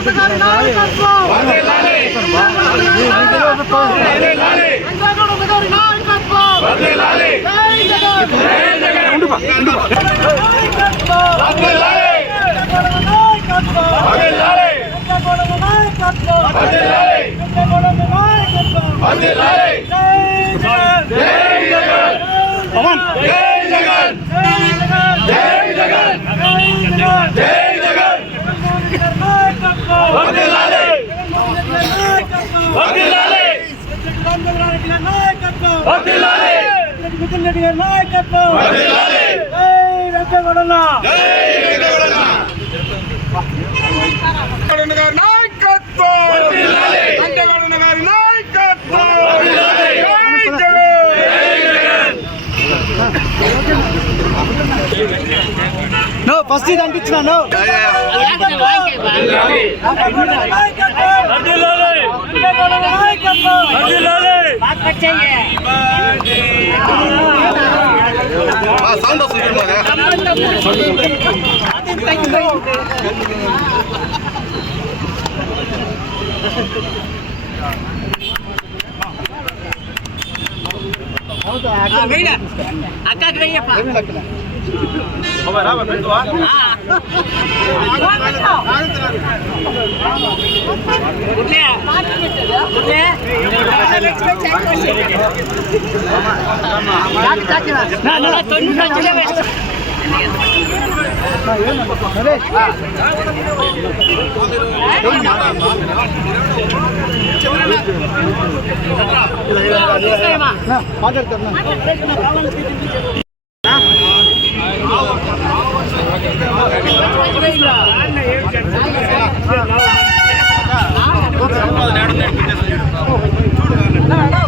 నాయకత్వం జై జగన్ జై జగన్ పవన్ జై జగన్ జై మిథున్ రెడ్డి గారి నాయకత్వం వర్ధిల్లాలి! జై వెంకటరమణ నో ఫస్ట్ ఇది అంటించిన నో వర్ధిల్లాలి! నాయకత్వం వర్ధిల్లాలి! సౌండ్ వస్తుంది అక్కడికి వెయ్యప్ప గుడ్లే గుడ్లే நடந்து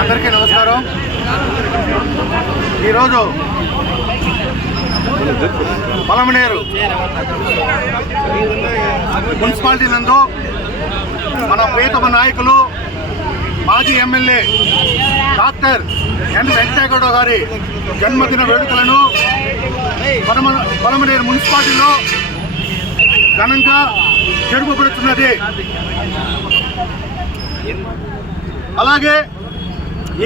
అందరికీ నమస్కారం. ఈరోజు పలమనేరు మున్సిపాలిటీ నందు మన ప్రియతమ నాయకులు మాజీ ఎమ్మెల్యే డాక్టర్ ఎన్ వెంకటేగౌడ గారి జన్మదిన వేడుకలను పలమ పలమనేరు మున్సిపాలిటీలో ఘనంగా జరుపుబడుతున్నది. అలాగే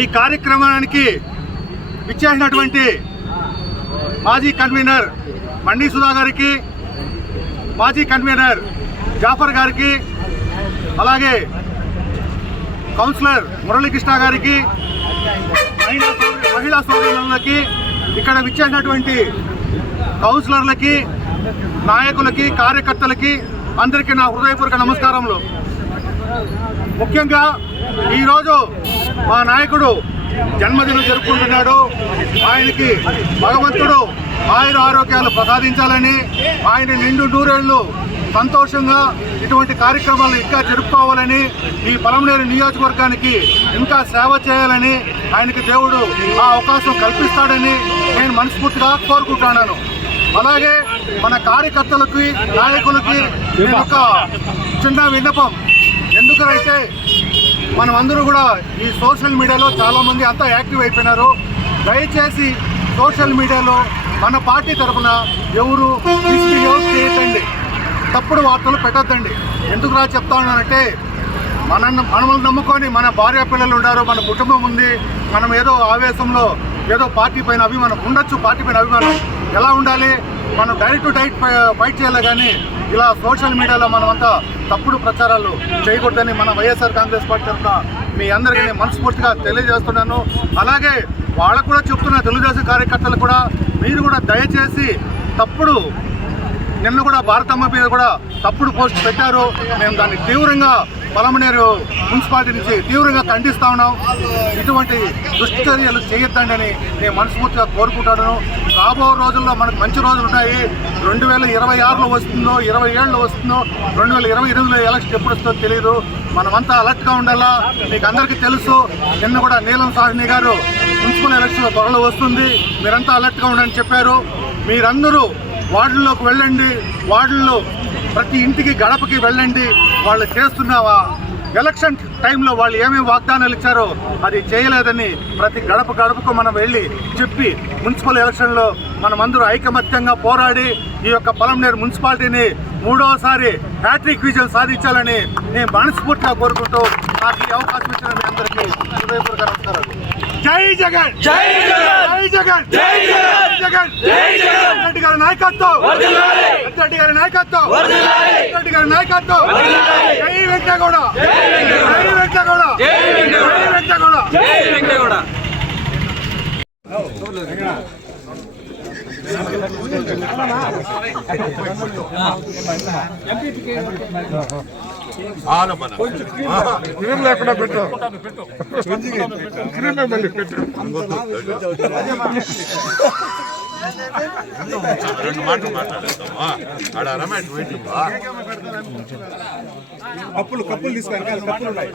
ఈ కార్యక్రమానికి ఇచ్చేసినటువంటి మాజీ కన్వీనర్ మండీ సుధా గారికి మాజీ కన్వీనర్ జాఫర్ గారికి అలాగే కౌన్సిలర్ మురళీకృష్ణ గారికి మహిళా మహిళా సోదరులకి ఇక్కడ విచ్చేసినటువంటి కౌన్సిలర్లకి నాయకులకి కార్యకర్తలకి అందరికీ నా హృదయపూర్వక నమస్కారములు. ముఖ్యంగా ఈరోజు మా నాయకుడు జన్మదినం జరుపుకుంటున్నాడు. ఆయనకి భగవంతుడు ఆయుర ఆరోగ్యాలు ప్రసాదించాలని ఆయన నిండు నూరేళ్ళు సంతోషంగా ఇటువంటి కార్యక్రమాలు ఇంకా జరుపుకోవాలని ఈ పలమనేరు నియోజకవర్గానికి ఇంకా సేవ చేయాలని ఆయనకి దేవుడు ఆ అవకాశం కల్పిస్తాడని నేను మనస్ఫూర్తిగా కోరుకుంటున్నాను. అలాగే మన కార్యకర్తలకి నాయకులకి నేను ఒక చిన్న విన్నపం. ఎందుకనైతే మనం అందరూ కూడా ఈ సోషల్ మీడియాలో చాలామంది అంతా యాక్టివ్ అయిపోయినారు. దయచేసి సోషల్ మీడియాలో మన పార్టీ తరఫున ఎవరు మిస్బిహేవ్ చేయకండి. తప్పుడు వార్తలు పెట్టొద్దండి. ఎందుకు రా చెప్తా ఉన్నానంటే మన మనల్ని నమ్ముకొని మన భార్య పిల్లలు ఉన్నారు మన కుటుంబం ఉంది మనం ఏదో ఆవేశంలో ఏదో పార్టీ పైన అభిమానం ఉండొచ్చు పార్టీ పైన అభిమానం ఎలా ఉండాలి మనం డైరెక్ట్ టు డైరెక్ట్ ఫైట్ చేయాలి కానీ ఇలా సోషల్ మీడియాలో మనమంతా తప్పుడు ప్రచారాలు చేయకూడదని మన వైఎస్ఆర్ కాంగ్రెస్ పార్టీ తరఫున మీ అందరికీ నేను మనస్ఫూర్తిగా తెలియజేస్తున్నాను. అలాగే వాళ్ళకు కూడా చెప్తున్న తెలుగుదేశం కార్యకర్తలు కూడా మీరు కూడా దయచేసి తప్పుడు నిన్న కూడా భారతమ్మ మీద కూడా తప్పుడు పోస్ట్ పెట్టారు. మేము దాన్ని తీవ్రంగా పొలమనేరు మున్సిపాలిటీ నుంచి తీవ్రంగా ఖండిస్తా ఉన్నాం. ఇటువంటి దుష్చర్యలు చేయొద్దండి అని నేను మనస్ఫూర్తిగా కోరుకుంటాను రాబో రోజుల్లో మనకు మంచి రోజులు ఉన్నాయి రెండు వేల ఇరవై ఆరులో వస్తుందో ఇరవై ఏడులో వస్తుందో రెండు వేల ఇరవై ఎనిమిదిలో ఎలక్షన్ ఎప్పుడు వస్తుందో తెలియదు మనమంతా అలర్ట్గా ఉండాలా? మీకు అందరికీ తెలుసు నిన్న కూడా నీలం సాహ్ని గారు మున్సిపల్ ఎలక్షన్ త్వరలో వస్తుంది. మీరంతా అలర్ట్గా ఉండని చెప్పారు. మీరందరూ వార్డుల్లోకి వెళ్ళండి వార్డుల్లో ప్రతి ఇంటికి గడపకి వెళ్ళండి. వాళ్ళు చేస్తున్నావా? ఎలక్షన్ టైంలో వాళ్ళు ఏమేమి వాగ్దానాలు ఇచ్చారో అది చేయలేదని ప్రతి గడప గడపకు మనం వెళ్ళి చెప్పి మున్సిపల్ ఎలక్షన్లో మనమందరూ ఐకమత్యంగా పోరాడి ఈ యొక్క పొలంనేరు మున్సిపాలిటీని మూడవసారి హ్యాట్రిక్ విజయం సాధించాలని నేను మనస్ఫూర్తిగా కోరుకుంటూ నాకు ఈ అవకాశం ఇచ్చిన మీ అందరికీ హృదయపూర్వక నమస్కారాలు. జై జగన్! జై జగన్! జై జగన్! జై జగన్! జై జగన్! రెడ్డి గారి నాయకత్వం! రెడ్డి గారి నాయకత్వం! రెడ్డి గారి నాయకత్వం! జై వెంకటగౌడ! జై వెంకటగౌడ! జై వెంకటగౌడ! రెండు మాటలు మాట్లాడేస్తామా ఆడ రమేష్ వెయిట్ కప్పులు కప్పులు తీసుకొని కప్పులు ఉన్నాయి.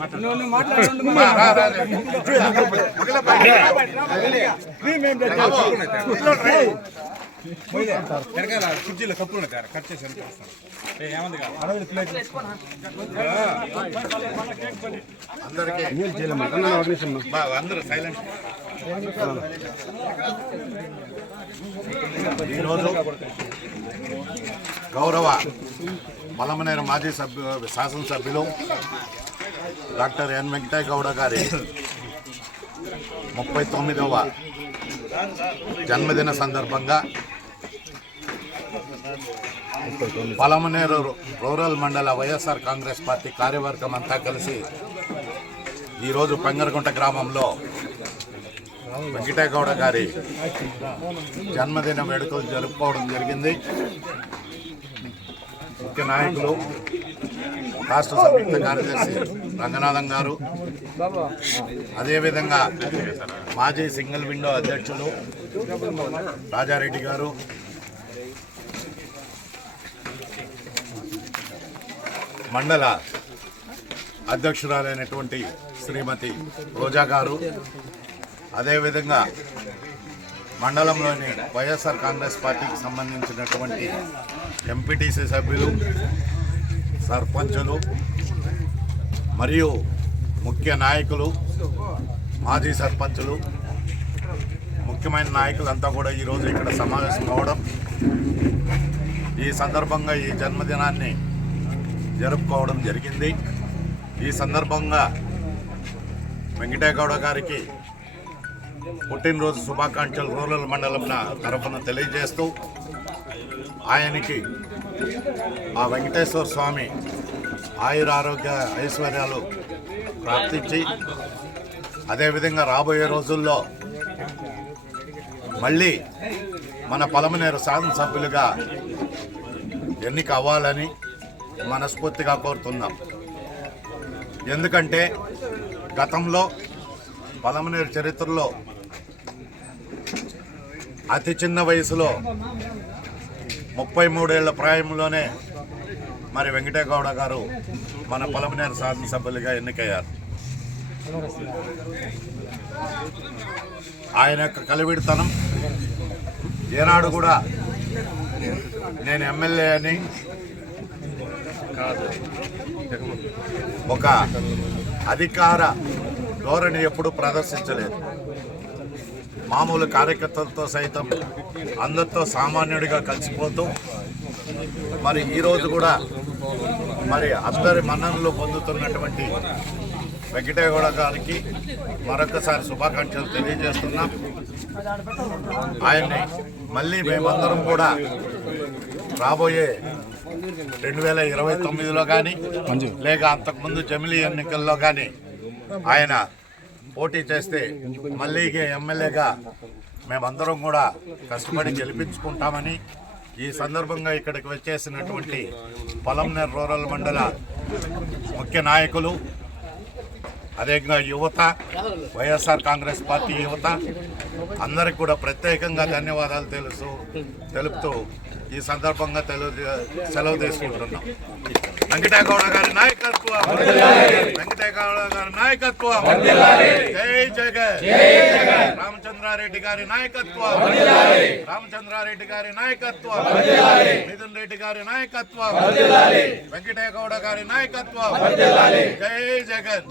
వెనకాల కుర్చీలో కప్పులు ఉన్నాయి కట్ చేసి ఏమంది అందరికీ. అందరూ సైలెంట్ ఈరోజు గౌరవ మలమనేరు మాజీ సభ్యు శాసనసభ్యులు డాక్టర్ ఎన్ వెంకటయ్య గౌడ గారి ముప్పై తొమ్మిదవ జన్మదిన సందర్భంగా పలమనేరు రూరల్ మండల వైఎస్ఆర్ కాంగ్రెస్ పార్టీ కార్యవర్గం అంతా కలిసి ఈరోజు పెంగరగుంట గ్రామంలో వెంకటేగౌడ గారి జన్మదిన వేడుకలు జరుపుకోవడం జరిగింది. ముఖ్య నాయకులు రాష్ట్ర సంయుక్త కార్యదర్శి రంగనాథం గారు అదేవిధంగా మాజీ సింగిల్ విండో అధ్యక్షులు రాజారెడ్డి గారు మండల అధ్యక్షురాలైనటువంటి శ్రీమతి రోజా గారు అదేవిధంగా మండలంలోని వైఎస్ఆర్ కాంగ్రెస్ పార్టీకి సంబంధించినటువంటి ఎంపీటీసీ సభ్యులు సర్పంచులు మరియు ముఖ్య నాయకులు మాజీ సర్పంచులు ముఖ్యమైన నాయకులంతా కూడా ఈరోజు ఇక్కడ సమావేశం కావడం ఈ సందర్భంగా ఈ జన్మదినాన్ని జరుపుకోవడం జరిగింది. ఈ సందర్భంగా వెంకటేగౌడ గారికి పుట్టినరోజు శుభాకాంక్షలు రూరల్ మండలం తరఫున తెలియజేస్తూ ఆయనకి ఆ వెంకటేశ్వర స్వామి ఆయుర ఆరోగ్య ఐశ్వర్యాలు ప్రార్థించి అదేవిధంగా రాబోయే రోజుల్లో మళ్ళీ మన పలమనేరు శాసనసభ్యులుగా ఎన్నిక అవ్వాలని మనస్ఫూర్తిగా కోరుతున్నాం. ఎందుకంటే గతంలో పలమనేరు చరిత్రలో అతి చిన్న వయసులో ముప్పై మూడేళ్ళ ప్రాయంలోనే మరి వెంకటేగౌడ గారు మన పలమనేరు శాసనసభ్యులుగా ఎన్నికయ్యారు. ఆయన యొక్క కలివిడితనం ఏనాడు కూడా నేను ఎమ్మెల్యే అని ఒక అధికార ధోరణి ఎప్పుడు ప్రదర్శించలేదు. మామూలు కార్యకర్తలతో సైతం అందరితో సామాన్యుడిగా కలిసిపోతూ మరి ఈరోజు కూడా మరి అందరి మన్ననలు పొందుతున్నటువంటి వెంకటేగౌడ గారికి మరొకసారి శుభాకాంక్షలు తెలియజేస్తున్నాం. ఆయన్ని మళ్ళీ మేమందరం కూడా రాబోయే రెండు వేల ఇరవై తొమ్మిదిలో కానీ లేక అంతకుముందు జమిలీ ఎన్నికల్లో కానీ ఆయన పోటీ చేస్తే మళ్ళీ ఎమ్మెల్యేగా మేమందరం కూడా కష్టపడి గెలిపించుకుంటామని ఈ సందర్భంగా ఇక్కడికి వచ్చేసినటువంటి పొలంనేర్ రూరల్ మండల ముఖ్య నాయకులు అదేవిధంగా యువత వైఎస్ఆర్ కాంగ్రెస్ పార్టీ యువత అందరికి కూడా ప్రత్యేకంగా ధన్యవాదాలు తెలుసు తెలుపుతూ ఈ సందర్భంగా సెలవు తీసుకుంటున్నాం. వెంకటేగౌడ గారి నాయకత్వం. వెంకటేగౌడ గారి నాయకత్వం. జై జగన్. రామచంద్రారెడ్డి గారి నాయకత్వం. రామచంద్రారెడ్డి గారి నాయకత్వం. మిథున్ రెడ్డి గారి నాయకత్వం. వెంకటేగౌడ గారి నాయకత్వం. జై జగన్.